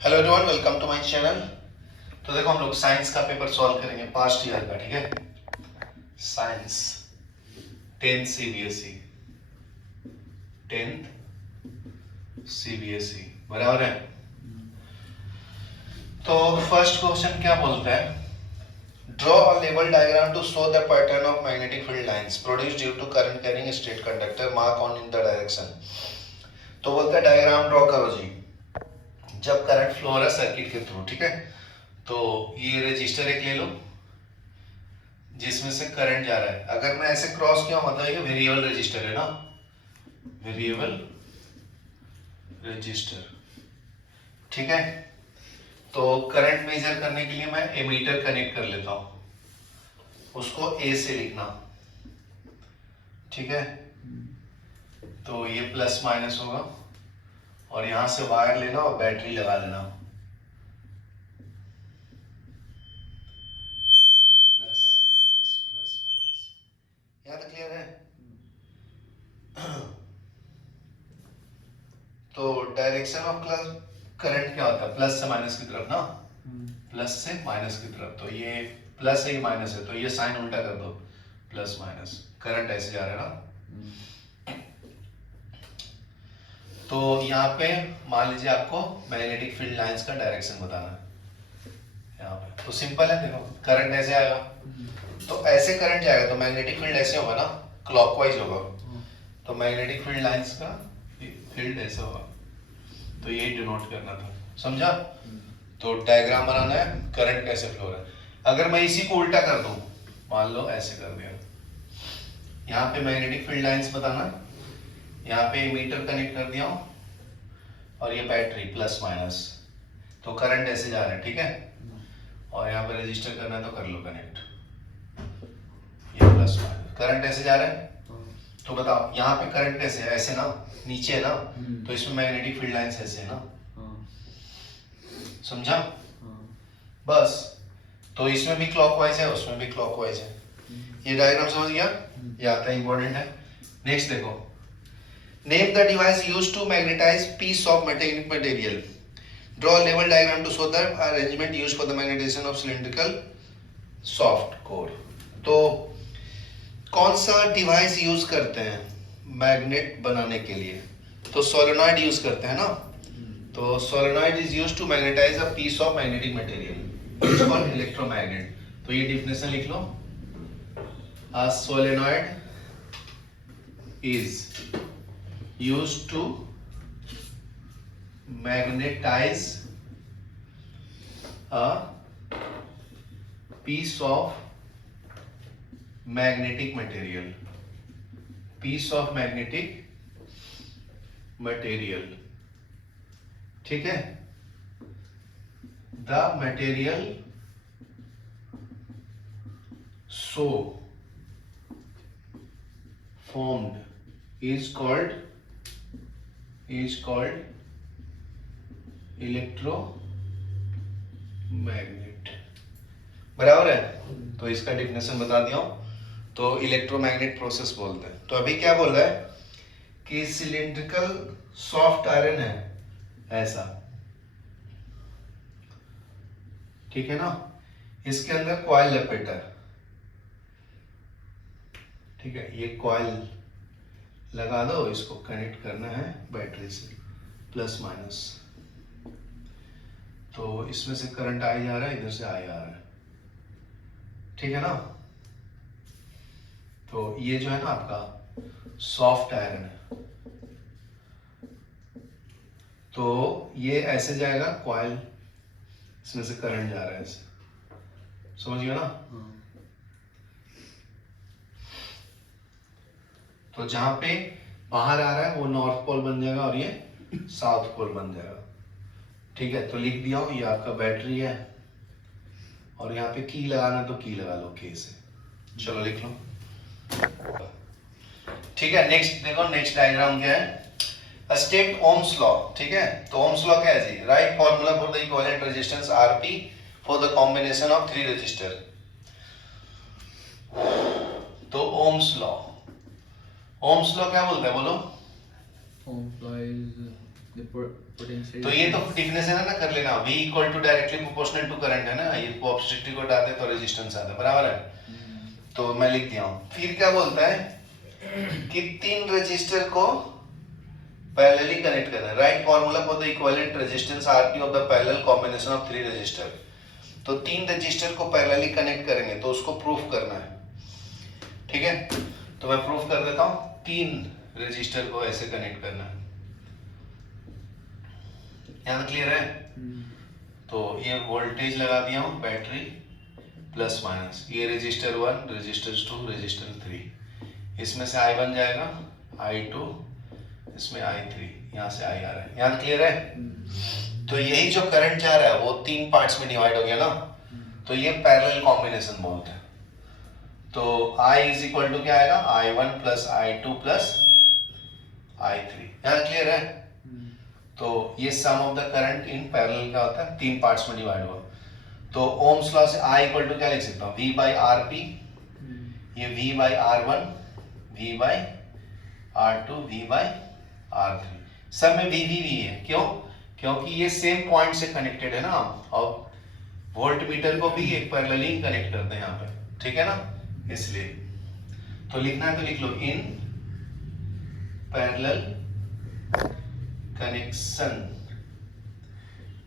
Hello everyone, welcome to my channel. तो देखो, हम लोग साइंस का पेपर सॉल्व करेंगे पास्ट ईयर का। ठीक है, science 10th CBSE, 10th CBSE बराबर है। तो फर्स्ट क्वेश्चन क्या बोलता है, ड्रॉ अ लेवल diagram to show the pattern of magnetic field lines produced due to current carrying straight conductor mark on in the direction. तो बोलता है डायग्राम ड्रॉ करो जी, जब करंट फ्लो हो रहा है सर्किट के थ्रू। ठीक है, तो ये रजिस्टर एक ले लो जिसमें से करंट जा रहा है। अगर मैं ऐसे क्रॉस किया मतलब ये वेरिएबल रजिस्टर है ना, वेरिएबल रजिस्टर। ठीक है, तो करंट मेजर करने के लिए मैं एमीटर कनेक्ट कर लेता हूं, उसको ए से लिखना। ठीक है, तो ये प्लस माइनस होगा और यहां से वायर लेना और बैटरी लगा लेना। प्लस माइनस प्लस माइनस, यहां तक क्लियर है। तो डायरेक्शन ऑफ करंट क्या होता है, प्लस से माइनस की तरफ ना, प्लस से माइनस की तरफ। तो ये प्लस है, ये माइनस है, तो ये साइन उल्टा कर दो, प्लस माइनस। करंट ऐसे जा रहा है ना। तो यहाँ पे मान लीजिए आपको मैग्नेटिक फील्ड लाइंस का डायरेक्शन बताना है यहाँ पे। तो सिंपल है, देखो करंट ऐसे आएगा तो ऐसे करंट जाएगा, तो मैग्नेटिक फील्ड ऐसे होगा ना, क्लॉकवाइज होगा। तो मैग्नेटिक फील्ड लाइंस का फील्ड ऐसे होगा, तो ये डिनोट करना था, समझा। तो डायग्राम बनाना है करंट कैसे फ्लो हो रहा है। अगर मैं इसी को उल्टा कर दूं, मान लो ऐसे कर दिया, यहाँ पे मैग्नेटिक फील्ड लाइंस बताना, यहाँ पे मीटर कनेक्ट कर दिया और ये बैटरी प्लस माइनस, तो करंट ऐसे जा रहा है। ठीक है, और यहाँ पे रजिस्टर करना है तो कर लो कनेक्ट, ये प्लस माइनस करंट ऐसे जा रहा है। तो बताओ यहाँ पे करंट ऐसे है, ऐसे ना, नीचे है ना, तो इसमें मैग्नेटिक फील्ड लाइंस ऐसे है ना, समझा। बस, तो इसमें भी क्लॉकवाइज है, उसमें भी क्लॉकवाइज है। ये डायग्राम समझ गया, ये आता है, इंपॉर्टेंट है। नेक्स्ट देखो, name the device used to magnetise piece of magnetic material, draw लेवल diagram to show the arrangement used for the magnetisation of cylindrical soft core. तो कौन सा डिवाइस यूज करते हैं मैग्नेट बनाने के लिए, तो सोलेनॉइड यूज करते हैं ना। तो solenoid is used to magnetise a piece of magnetic material it's called electromagnet. तो ये डिफिनेशन लिख लो, a solenoid is used to magnetise a piece of magnetic material, piece of magnetic material. ठीक है, the material so formed is called electromagnet, बराबर है। तो इसका डिफिनेशन बता दिया हूं, तो इलेक्ट्रोमैग्नेट प्रोसेस बोलते हैं। तो अभी क्या बोल रहा है कि सिलिंड्रिकल सॉफ्ट आयरन है ऐसा, ठीक है ना, इसके अंदर कॉइल लपेटा है। ठीक है, ये कॉइल लगा दो, इसको कनेक्ट करना है बैटरी से, प्लस माइनस। तो इसमें से करंट आ जा रहा है, इधर से आ जा रहा है। ठीक है ना, तो ये जो है ना आपका सॉफ्ट आयरन है, तो ये ऐसे जाएगा कॉइल, इसमें से करंट जा रहा है ऐसे, समझ गया ना। तो जहां पे बाहर आ रहा है वो नॉर्थ पोल बन जाएगा और ये साउथ पोल बन जाएगा। ठीक है, तो लिख दिया हूं, ये आपका बैटरी है और यहाँ पे की लगाना तो की लगा लो के से, चलो लिख लो। ठीक है, नेक्स्ट देखो, नेक्स्ट डायग्राम क्या है, स्टेट ओम्स लॉ। ठीक है, तो ओम्स लॉ क्या है जी, write formula for the equivalent resistance RP for the combination of 3 resistor. तो ओम्स लॉ क्या बोलता है, बोलो। Ohm's law is potential. तो ये तो डिफिनेशन है ना, कर लेना। V equal to directly proportional to current है ना, ये पॉजिटिव को डालते तो रेजिस्टेंस आता है, बराबर है। तो मैं लिख दिया हूँ। फिर क्या बोलता है कि तीन रजिस्टर को पैरेलली कनेक्ट करना है। Right formula for the equivalent resistance Rp of the parallel combination of three register. तो तीन रजिस्टर को पैरेलली कनेक्ट करेंगे तो उसको प्रूफ करना है, ठीक है। तो मैं प्रूफ कर देता हूं। तीन रजिस्टर को ऐसे कनेक्ट करना है, यहां क्लियर है। तो ये वोल्टेज लगा दिया हूं, बैटरी प्लस माइनस, ये रजिस्टर 1, रजिस्टर 2, रजिस्टर 3, इसमें से I1 जाएगा, I2, इसमें I3, यहाँ से I आ रहा है, यहाँ क्लियर है। तो यही जो करंट जा रहा है वो तीन पार्ट्स में डिवाइड हो गया ना, तो ये पैरेलल कॉम्बिनेशन बोलते हैं। तो I इज इक्वल टू क्या आएगा, I1 plus I2 plus I3, यहाँ क्लियर है। तो ये sum of the current in parallel क्या होता है, तीन पार्ट्स में डिवाइड हुआ। तो ओम्स लॉ से I इक्वल टू क्या लिख सकता हूँ, V बाई RP, ये V by R1, V by R2, V by R3, सब में V है। क्यों? क्योंकि ये सेम पॉइंट से कनेक्टेड है ना, और वोल्ट मीटर को भी एक पैरेलली कनेक्ट करते हैं यहाँ पे, ठीक है ना, इसलिए। तो लिखना है तो लिख लो, in parallel connection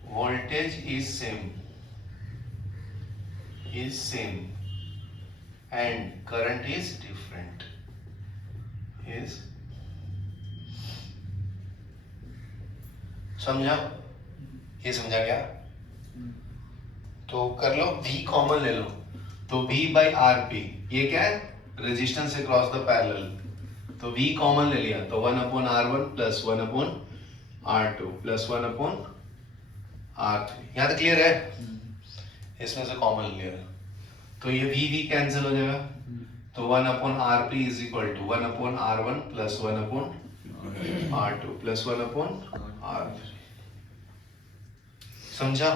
voltage is same and current is different, समझा? ये समझा क्या? तो कर लो, V कॉमन ले लो, तो V बाई RP, ये क्या है, रेजिस्टेंस अक्रॉस द पैरेलल, तो V कॉमन ले लिया, तो 1 upon R1 plus 1 upon R2 plus 1 upon R3, यहाँ तक क्लियर है। इसमें से कॉमन ले लिया तो ये V कैंसिल हो जाएगा, तो 1 upon RP is equal to 1 upon R1 plus 1 upon R2 plus 1 upon R3, समझा?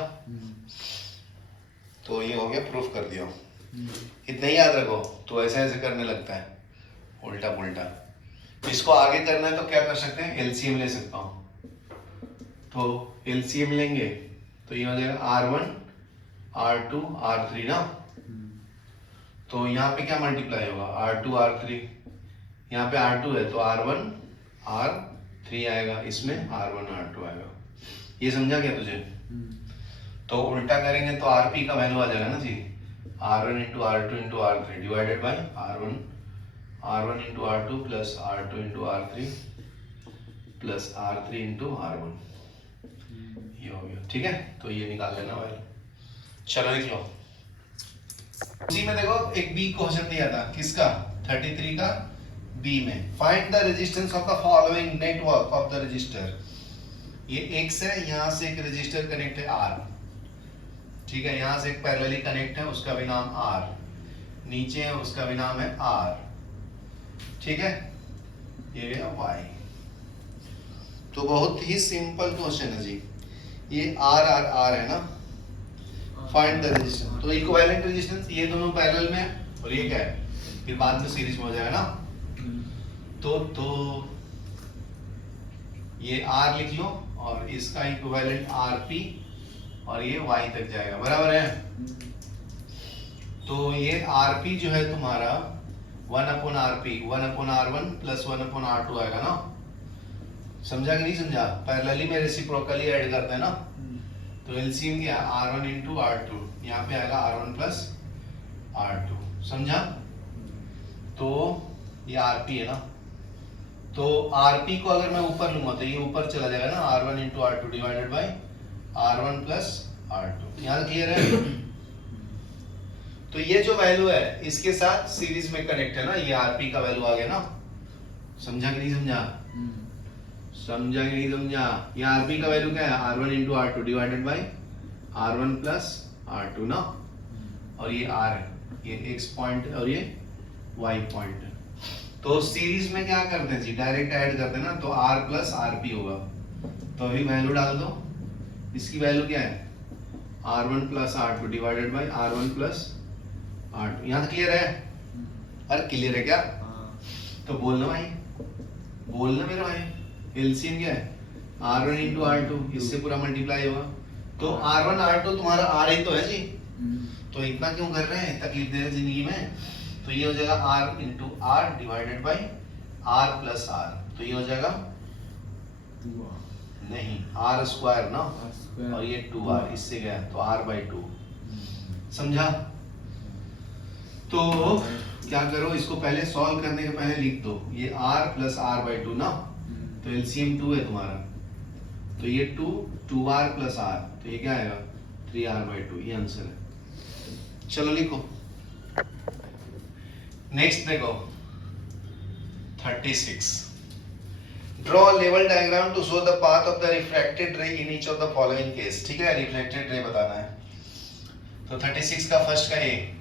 तो ये हो गया, प्रूफ कर दिया। इतना ही याद रखो, तो ऐसे ऐसे करने लगता है उल्टा पुल्टा। इसको आगे करना है तो क्या कर सकते हैं, एलसीएम ले सकता हूं। तो एलसीएम लेंगे तो ये हो जाएगा R1 R2 R3 ना, तो यहाँ पे क्या मल्टीप्लाई होगा, R2 R3, यहाँ पे R2 है तो R1 R3 आएगा, इसमें R1 R2 आएगा। ये समझा क्या तुझे? तो उल्टा करेंगे तो RP का वैल्यू आ जाएगा ना जी, R1 into R2 into R3 divided by R1 into R2 plus R2 into R3 plus R3 into R1, ये हो गया, ठीक है। तो ये निकाल लेना वैल्यू, चलो लिख लो। उसी में देखो एक B क्वेश्चन दिया था, किसका, 33 का B में, find the resistance of the following network of the register. ये X है, यहाँ से एक रजिस्टर कनेक्ट है R, ठीक है, यहां से एक पैरेलली कनेक्ट है, उसका भी नाम R, नीचे है उसका भी नाम है R, ठीक है, ये गया Y। तो बहुत ही सिंपल क्वेश्चन है जी, ये R है ना, फाइंड द रेजिस्टेंस। तो इक्विवेलेंट रेजिस्टेंस, ये दोनों पैरेलल में है और ये क्या है, फिर बाद में सीरीज में हो जाएगा ना। तो ये R लिख लो और इसका इक्विवेलेंट RP और ये Y तक जाएगा, बराबर है। तो ये RP जो है तुम्हारा 1 upon RP 1 upon R1 plus 1 upon R2 आएगा ना, समझा कि नहीं समझा? पैरेलली में रेसिप्रोकली ऐड करते हैं ना, तो एलसीएम क्या है, R1 इंटू R2, यहाँ पे आएगा R1 प्लस R2, समझा? तो ये RP है ना, तो RP को अगर मैं ऊपर लूंगा तो ये ऊपर चला जाएगा ना, R1 into R2 divided by R1 plus R2, यहाँ क्लियर है। तो ये जो वैल्यू है इसके साथ सीरीज में कनेक्ट है ना, ये RP का वैल्यू आ गया ना, समझा कि नहीं समझा? समझा कि नहीं समझा? ये RP का वैल्यू क्या है, R1 into R2 divided by R1 plus R2 ना, और ये R है, ये X पॉइंट और ये Y पॉइंट है। तो सीरीज में क्या करते हैं जी, डायरेक्ट ऐड करते हैं ना, तो R प्लस RP होगा, तो अभी वैल्यू डाल दो, इसकी वैल्यू क्या है, R1 plus R2 divided by R1 plus R2, यहाँ तक क्लियर है? अरे क्लियर है क्या? तो बोलना भाई, बोलना मेरा भाई, एलसीएम क्या है, R1 इंटू R2, इससे पूरा मल्टीप्लाई होगा। तो R1 R2 तुम्हारा R ही तो है जी, तो इतना क्यों कर रहे हैं, तकलीफ दे रहे जिंदगी में। तो ये हो जाएगा R into R divided by R plus R, तो ये हो जाएगा नहीं R स्क्वायर ना, और ये 2R, इससे गया तो R बाई 2। समझा? तो क्या करो, इसको पहले सॉल्व करने के पहले लिख दो, ये R प्लस R बाई 2 ना, तो एलसीएम 2 है तुम्हारा, तो ये 2R प्लस R, तो ये क्या आएगा 3R बाई 2, ये आंसर है। चलो लिखो। नेक्स्ट देखो 36, ड्रॉ लेवल diagram to show the path of the refracted ray in each of the following case. ठीक है, रिफ्लेक्टेड रे बताना है। तो 36 का फर्स्ट का ए,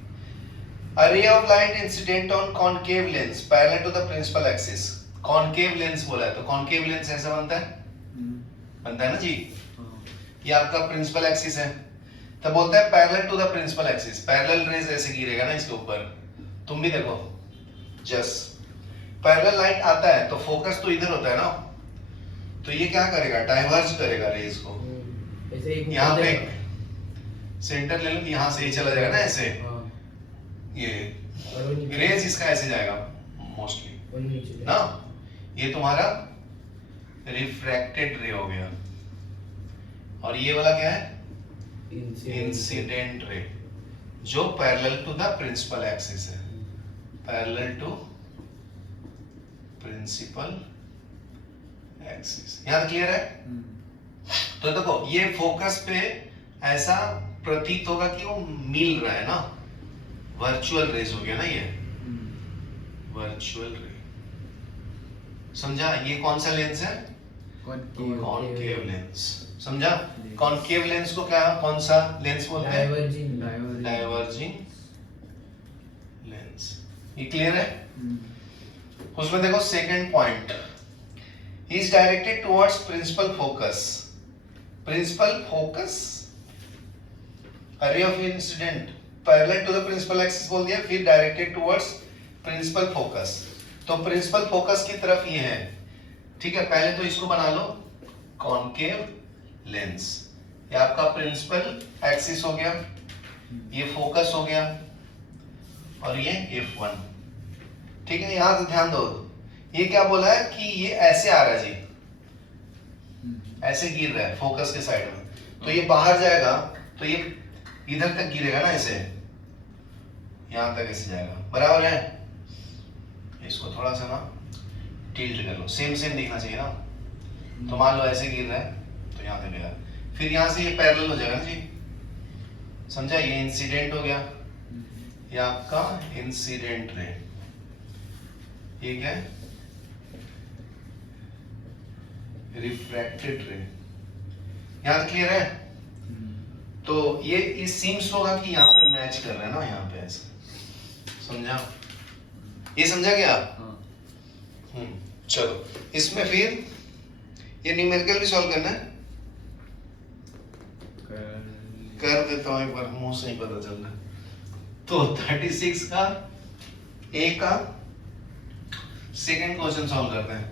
a ray of light incident on concave lens parallel to the principal axis। concave lens बोला है, तो concave lens ऐसा बनता है, बनता है ना जी, ये आपका प्रिंसिपल एक्सिस है, तो बोलता है parallel to the principal axis, parallel rays ऐसे गिरेगा ना इसके ऊपर। तुम भी देखो, जस्ट पैरेलल लाइट आता है तो फोकस तो इधर होता है ना, तो ये क्या करेगा, डाइवर्ज करेगा रेज को। यहाँ पे सेंटर ले लो, यहाँ से चला जाएगा ना ऐसे, ये रेज इसका ऐसे जाएगा मोस्टली ना। ये तुम्हारा रिफ्रैक्टेड रे हो गया, और ये वाला क्या है, इंसिडेंट रे, जो parallel to the principal axis है, पैरेलल टू प्रिंसिपल एक्सिस। यहाँ तक क्लियर है? तो देखो ये फोकस पे ऐसा प्रतीत होगा कि वो मिल रहा है ना, वर्चुअल रेज हो गया ना ये, वर्चुअल रे। समझा? ये कौन सा लेंस है, कॉनकेव लेंस। समझा? कॉनकेव लेंस को क्या, कौन सा लेंस बोलते हैं, डाइवर्जिंग लेंस। ये क्लियर है? उसमें देखो second point, is directed towards principal focus. Principal focus ray of incident parallel to the principal axis बोल दिया, फिर डायरेक्टेड टुवर्ड्स प्रिंसिपल फोकस, तो प्रिंसिपल फोकस की तरफ ये है। ठीक है, पहले तो इसको बना लो कॉनकेव लेंस, ये आपका प्रिंसिपल एक्सिस हो गया, ये फोकस हो गया, और ये F1। ठीक है, यहां से ध्यान दो, ये क्या बोला है कि ये ऐसे आ रहा है जी, ऐसे गिर रहा है फोकस के साइड में, तो ये बाहर जाएगा तो ये इधर तक गिरेगा ना, ऐसे यहां तक ऐसे जाएगा, बराबर है। इसको थोड़ा सा ना टिल्ट कर लो, सेम सेम दिखना चाहिए ना। तो मान लो ऐसे गिर रहा है तो यहां तक गया, फिर यहां से ये पैरेलल हो जाएगा ना जी। समझा? ये इंसिडेंट हो गया, ये आपका इंसिडेंट रे, ये क्या है, रिफ्रैक्टेड रे। यहां तक क्लियर है? तो ये इस सीम्स होगा कि यहाँ पे मैच कर रहे हैं ना, यहाँ पे ऐसे। समझा? ये समझा क्या? चलो इसमें फिर ये न्यूमेरिकल भी सॉल्व करना है, कर देता हूँ एक बार, मुंह से ही पता चल रहा है। तो 36 का ए का सेकंड क्वेश्चन सॉल्व करते हैं।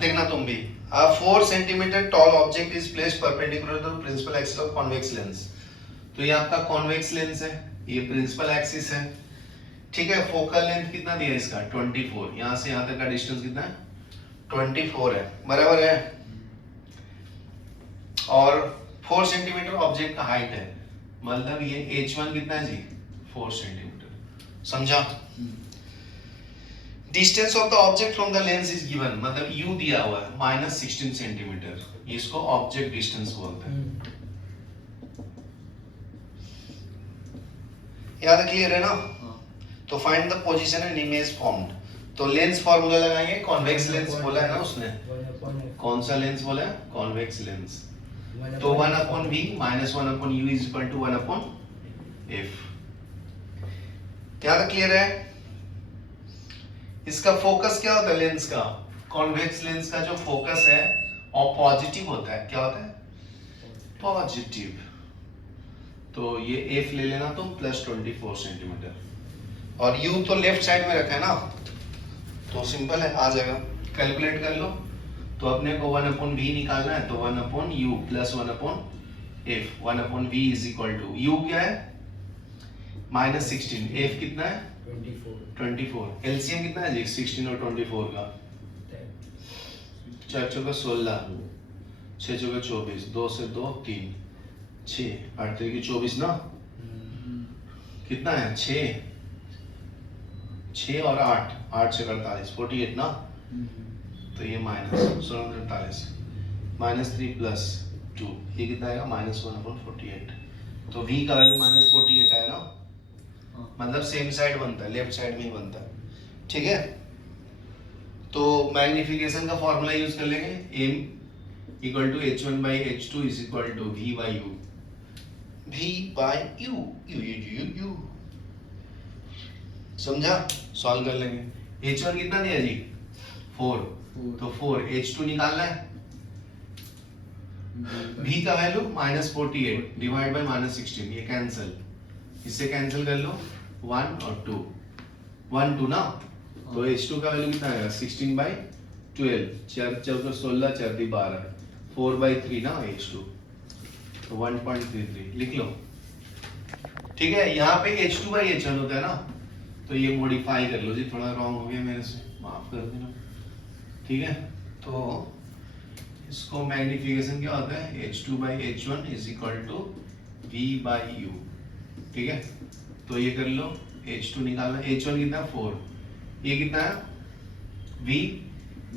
देखना तुम भी, a 4 centimeter tall object is placed perpendicular to the principal axis of convex lens। तो ये आपका कॉन्वेक्स लेंस है, ये प्रिंसिपल एक्सिस है। ठीक है, फोकल लेंथ कितना दिया इसका 24, यहां से यहां तक का डिस्टेंस कितना है 24 है, बराबर है। और 4 सेंटीमीटर ऑब्जेक्ट का हाइट है, मतलब ये H1 कितना है जी 4 सेंटीमीटर। समझा? Distance of the object from the lens is given, मतलब u दिया हुआ है -16 सेंटीमीटर, इसको ऑब्जेक्ट डिस्टेंस बोलते हैं। याद क्लियर है ना? तो find the position and image formed. तो लेंस फार्मूला लगाएंगे, कॉन्वेक्स लेंस बोला है ना उसने, कौन सा लेंस बोला है, कॉन्वेक्स लेंस। तो 1/v -1/u is equal to 1/f। याद क्लियर है? इसका फोकस क्या होता है लेंस का, कॉन्वेक्स लेंस का जो फोकस है और पॉजिटिव होता है, क्या होता है पॉजिटिव। तो ये f ले लेना तुम +24 सेंटीमीटर, और u तो लेफ्ट साइड में रखा है ना, तो सिंपल है, आ जाएगा, कैलकुलेट कर लो। तो अपने को 1/v निकालना है, तो 1/u plus 1/f, 1/v is equal to u क्या है -16, f कितना है 24, एलसीएम कितना है जी 16 और 24 का, 4 चौका 16, 6 चौका 24, 2 से 2 3, 6 8 3 24 ना, कितना है 6 और 8 से 48, 48 ना, तो ये माइनस 1648 -3 प्लस 2, ये कितना आएगा -1/48, तो v का वैल्यू -48 आया ना, मतलब सेम साइड बनता है, लेफ्ट साइड में ही बनता है, ठीक है। तो मैग्निफिकेशन का फॉर्मूला यूज कर लेंगे, m equal to h1/h2 is equal to v/u, v/u समझा, सॉल्व कर लेंगे। h1 कितना दिया जी 4, तो 4 h2 निकालना है, v का वैल्यू -48 डिवाइड बाय -16, ये कैंसिल, इससे कैंसिल कर लो 1 और 2, 1 2 ना, तो h2 का वैल्यू कितना आएगा 16/12, 4 चौका 16, 4 दी 12, 4/3 ना h2, तो 1.33 लिख लो, ठीक है। यहाँ पे h2/h1 होता है ना, तो ये मॉडिफाई कर लो जी, थोड़ा रॉन्ग हो गया मेरे से, माफ कर देना, ठीक है। तो इसको मैग्निफिकेशन क्या होता है h2/h1 is equal to v/u, ठीक है। तो ये कर लो, h2 निकालना, h1 कितना 4, ये कितना है v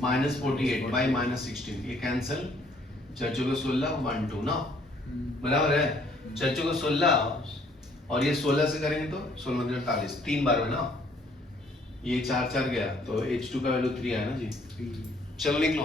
-48 बाय -16, ये कैंसिल, 4 चौका 16, 1 2 ना, बराबर है, 4 चौका 16 और ये 16 से करेंगे तो 16 48, 3 बार में ना, ये 4 4 गया, तो h2 का वैल्यू 3 आया ना जी, चलो लिख लो।